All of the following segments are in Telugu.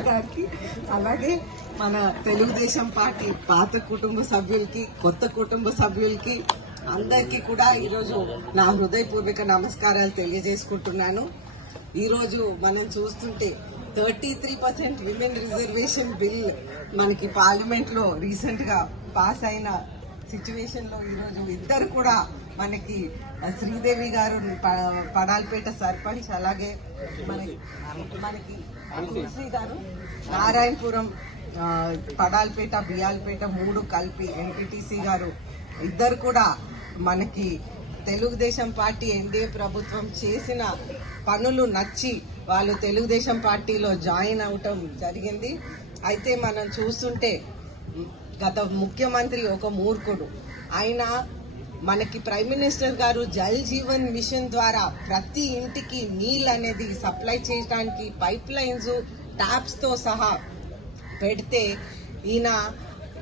గారికి అలాగే మన తెలుగుదేశం పార్టీ పాత కుటుంబ సభ్యులకి కొత్త కుటుంబ సభ్యులకి అందరికీ కూడా ఈరోజు నా హృదయపూర్వక నమస్కారాలు తెలియజేసుకుంటున్నాను. ఈరోజు మనం చూస్తుంటే thirty three percent women reservation bill మనకి పార్లమెంట్లో రీసెంట్గా పాస్ అయిన సిచ్యువేషన్లో ఈరోజు ఇద్దరు కూడా మనకి శ్రీదేవి గారు ప- పడాల్పేట సర్పంచ్ అలాగే మనకి మనకి తులసి గారు నారాయణపురం పడాలపేట పడాల్పేట మూడు కలిపి ఎంపీటీసీ గారు ఇద్దరు కూడా మనకి తెలుగుదేశం పార్టీ ఎన్డీఏ ప్రభుత్వం చేసిన పనులు నచ్చి వాళ్ళు తెలుగుదేశం పార్టీలో జాయిన్ అవటం జరిగింది. అయితే మనం చూస్తుంటే గత ముఖ్యమంత్రి ఒక మూర్ఖుడు. ఆయన మనకి ప్రైమ్ మినిస్టర్ గారు జల్ జీవన్ మిషన్ ద్వారా ప్రతి ఇంటికి నీళ్ళు అనేది సప్లై చేయడానికి పైప్ లైన్స్ ట్యాప్స్తో సహా పెడితే ఈయన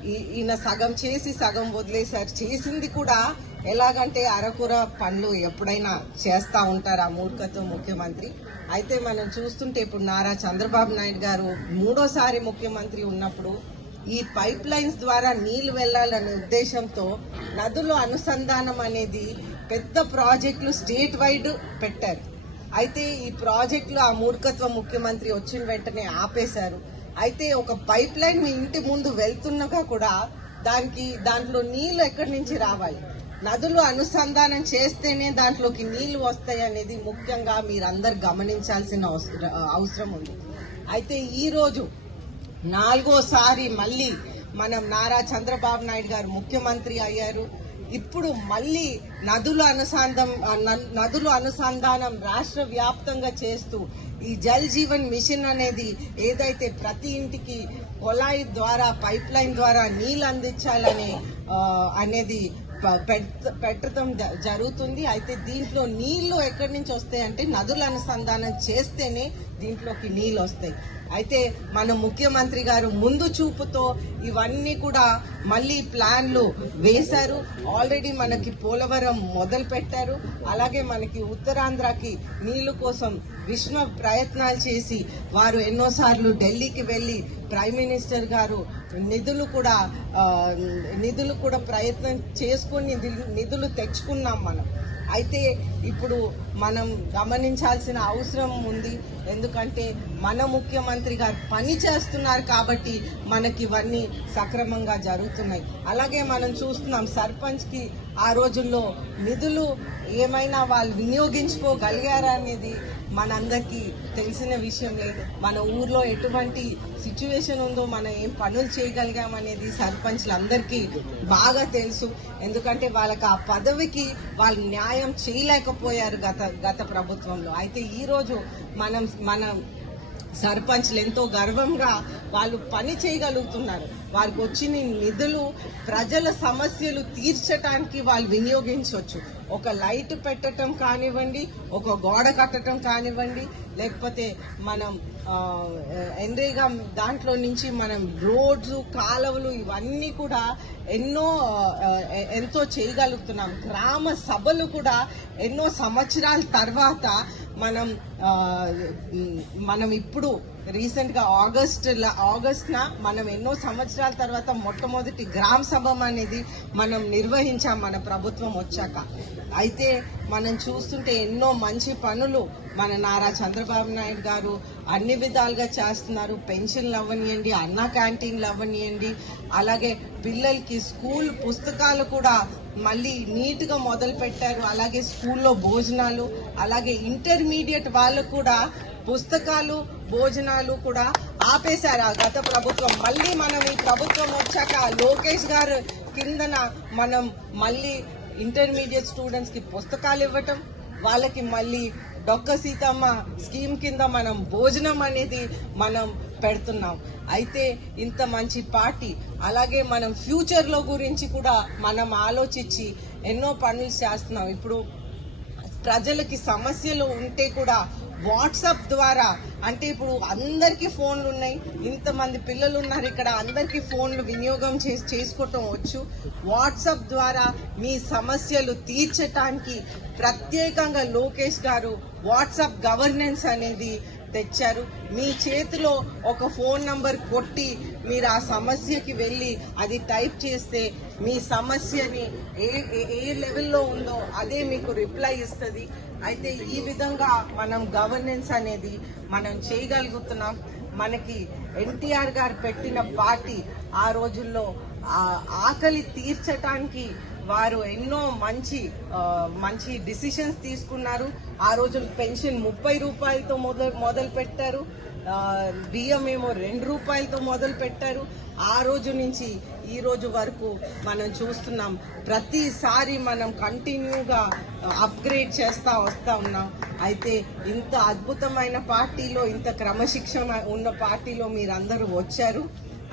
ఈ- ఈయన సగం చేసి సగం వదిలేశారు. చేసింది కూడా ఎలాగంటే అరకుర పనులు ఎప్పుడైనా చేస్తూ ఉంటారు ఆ ముఖ్యమంత్రి. అయితే మనం చూస్తుంటే ఇప్పుడు నారా చంద్రబాబు నాయుడు గారు మూడోసారి ముఖ్యమంత్రి ఉన్నప్పుడు ఈ పైప్ లైన్స్ ద్వారా నీళ్ళు వెళ్ళాలనే ఉద్దేశంతో నదుల అనుసంధానం అనేది పెద్ద ప్రాజెక్టులు స్టేట్ వైడ్ పెట్టారు. అయితే ఈ ప్రాజెక్టులు ఆ మూర్ఖత్వ ముఖ్యమంత్రి వచ్చిన వెంటనే ఆపేశారు. అయితే ఒక పైప్ లైన్ మీ ఇంటి ముందు వెళ్తున్నగా కూడా దానికి దాంట్లో నీళ్ళు ఎక్కడి నుంచి రావాలి? నదులు అనుసంధానం చేస్తేనే దాంట్లోకి నీళ్ళు వస్తాయి అనేది ముఖ్యంగా మీరందరు గమనించాల్సిన అవసరం ఉంది. అయితే ఈరోజు నాలుగోసారి మళ్ళీ మనం నారా చంద్రబాబు నాయుడు గారు ముఖ్యమంత్రి అయ్యారు. ఇప్పుడు మళ్ళీ నదుల అనుసంధానం నదుల అనుసంధానం రాష్ట్ర వ్యాప్తంగా చేస్తూ ఈ జల్ జీవన్ మిషన్ అనేది ఏదైతే ప్రతి ఇంటికి కొలాయి ద్వారా పైప్ లైన్ ద్వారా నీళ్ళు అందించాలని అనేది పెట్టడం జ- జరుగుతుంది. అయితే దీంట్లో నీళ్ళు ఎక్కడి నుంచి వస్తాయి అంటే నదుల అనుసంధానం చేస్తేనే దీంట్లోకి నీళ్ళు వస్తాయి. అయితే మన ముఖ్యమంత్రి గారు ముందు చూపుతో ఇవన్నీ కూడా మళ్ళీ ప్లాన్లు వేశారు. ఆల్రెడీ మనకి పోలవరం మొదలు పెట్టారు. అలాగే మనకి ఉత్తరాంధ్రకి నీళ్ళు కోసం విష్ణు ప్రయత్నాలు చేసి వారు ఎన్నోసార్లు ఢిల్లీకి వెళ్ళి ప్రైమ్ మినిస్టర్ గారు నిధులు కూడా నిధులు కూడా ప్రయత్నం చేసుకుని నిధులు తెచ్చుకున్నాం మనం. అయితే ఇప్పుడు మనం గమనించాల్సిన అవసరం ఉంది. ఎందుకంటే మన ముఖ్యమంత్రి గారు పని చేస్తున్నారు కాబట్టి మనకి ఇవన్నీ సక్రమంగా జరుగుతున్నాయి. అలాగే మనం చూస్తున్నాం సర్పంచ్కి ఆ రోజుల్లో నిధులు ఏమైనా వాళ్ళు వినియోగించుకోగలిగారా అనేది మనందరికీ తెలిసిన విషయం లేదు. మన ఊర్లో ఎటువంటి సిచ్యువేషన్ ఉందో మనం ఏం పనులు చేయగలిగామనేది సర్పంచ్లందరికీ బాగా తెలుసు. ఎందుకంటే వాళ్ళకి ఆ పదవికి వాళ్ళు న్యాయం చేయలేకపోయారు గత గత ప్రభుత్వంలో. అయితే ఈరోజు మనం మనం మన సర్పంచ్లు ఎంతో గర్వంగా వాళ్ళు పని చేయగలుగుతున్నారు. వారికి వచ్చిన నిధులు ప్రజల సమస్యలు తీర్చడానికి వాళ్ళు వినియోగించవచ్చు. ఒక లైట్ పెట్టడం కానివ్వండి ఒక గోడ కట్టడం కానివ్వండి లేకపోతే మనం ఆ, ఎన్రేగా దాంట్లో నుంచి మనం రోడ్స్ కాలువలు ఇవన్నీ కూడా ఎన్నో ఎంతో చేయగలుగుతున్నాం. గ్రామ సభలు కూడా ఎన్నో సంవత్సరాల తర్వాత మనం మనం ఇప్పుడు రీసెంట్గా ఆగస్ట్ ఆగస్ట్ మనం ఎన్నో సంవత్సరాల తర్వాత మొట్టమొదటి గ్రామ సభ అనేది మనం నిర్వహించాం మన ప్రభుత్వం వచ్చాక. అయితే మనం చూస్తుంటే ఎన్నో మంచి పనులు మన నారా చంద్రబాబు నాయుడు గారు అన్ని విధాలుగా చేస్తున్నారు. పెన్షన్లు అవ్వనియండి అన్న క్యాంటీన్లు అవ్వనియండి. అలాగే పిల్లలకి స్కూల్ పుస్తకాలు కూడా మళ్ళీ నీట్గా మొదలు పెట్టారు. అలాగే స్కూల్లో భోజనాలు అలాగే ఇంటర్మీడియట్ వాళ్ళకు కూడా పుస్తకాలు భోజనాలు కూడా ఆపేశారు ఆ గత ప్రభుత్వం. మళ్ళీ మనం ఈ ప్రభుత్వం వచ్చాక లోకేష్ గారు కిందన మనం మళ్ళీ ఇంటర్మీడియట్ స్టూడెంట్స్కి పుస్తకాలు ఇవ్వటం వాళ్ళకి మళ్ళీ డొక్క సీతమ్మ స్కీమ్ కింద మనం భోజనం అనేది మనం పెడుతున్నాం. అయితే ఇంత మంచి పార్టీ అలాగే మనం ఫ్యూచర్లో గురించి కూడా మనం ఆలోచించి ఎన్నో పనులు చేస్తున్నాం. ఇప్పుడు ప్రజలకి సమస్యలు ఉంటే కూడా వాట్సాప్ ద్వారా అంటే ఇప్పుడు అందరికీ ఫోన్లు ఉన్నాయి ఇంతమంది పిల్లలు ఉన్నారు ఇక్కడ అందరికీ ఫోన్లు వినియోగం చేసి చేసుకోవటం వచ్చు. వాట్సాప్ ద్వారా మీ సమస్యలు తీర్చటానికి ప్రత్యేకంగా లోకేష్ గారు వాట్సాప్ గవర్నెన్స్ అనేది తెచ్చారు. మీ చేతిలో ఒక ఫోన్ నంబర్ కొట్టి మీరు ఆ సమస్యకి వెళ్ళి అది టైప్ చేస్తే మీ సమస్యని ఏ ఏ- లెవెల్లో ఉందో అదే మీకు రిప్లై ఇస్తుంది. అయితే ఈ విధంగా మనం గవర్నెన్స్ అనేది మనం చేయగలుగుతున్నాం. మనకి ఎన్టీఆర్ గారు పెట్టిన పార్టీ ఆ రోజుల్లో ఆకలి తీర్చటానికి వారు ఎన్నో మంచి మంచి డిసిషన్స్ తీసుకున్నారు. ఆ రోజు పెన్షన్ ముప్పై రూపాయలతో మొదలు మొదలు పెట్టారు. బియ్యం ఏమో రెండు రూపాయలతో మొదలు పెట్టారు. ఆ రోజు నుంచి ఈ రోజు వరకు మనం చూస్తున్నాం ప్రతిసారి మనం కంటిన్యూగా అప్గ్రేడ్ చేస్తూ వస్తూ ఉన్నాం. అయితే ఇంత అద్భుతమైన పార్టీలో ఇంత క్రమశిక్షణ ఉన్న పార్టీలో మీరందరూ వచ్చారు.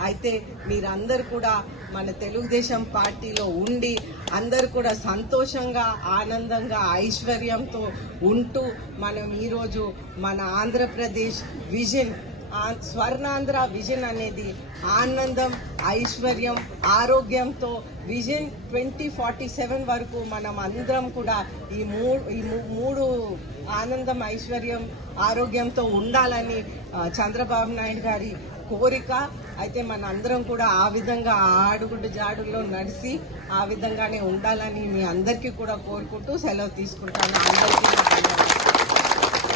అయితే మీరందరూ కూడా మన తెలుగుదేశం పార్టీలో ఉండి అందరూ కూడా సంతోషంగా ఆనందంగా ఐశ్వర్యంతో ఉంటూ మనం ఈరోజు మన ఆంధ్రప్రదేశ్ విజన్ స్వర్ణాంధ్ర విజన్ అనేది ఆనందం ఐశ్వర్యం ఆరోగ్యంతో విజన్ ట్వంటీ ఫార్టీ సెవెన్ వరకు మనం అందరం కూడా ఈ మూడు ఈ మూడు ఆనందం ఐశ్వర్యం ఆరోగ్యంతో ఉండాలని చంద్రబాబు నాయుడు గారి కోరిక. అయితే మన అందరం కూడా ఆ విధంగా ఆడుగుడ్డు జాడుల్లో నడిచి ఆ విధంగానే ఉండాలని మీ అందరికీ కూడా కోరుకుంటూ సెలవు తీసుకుంటాను. అందరికీ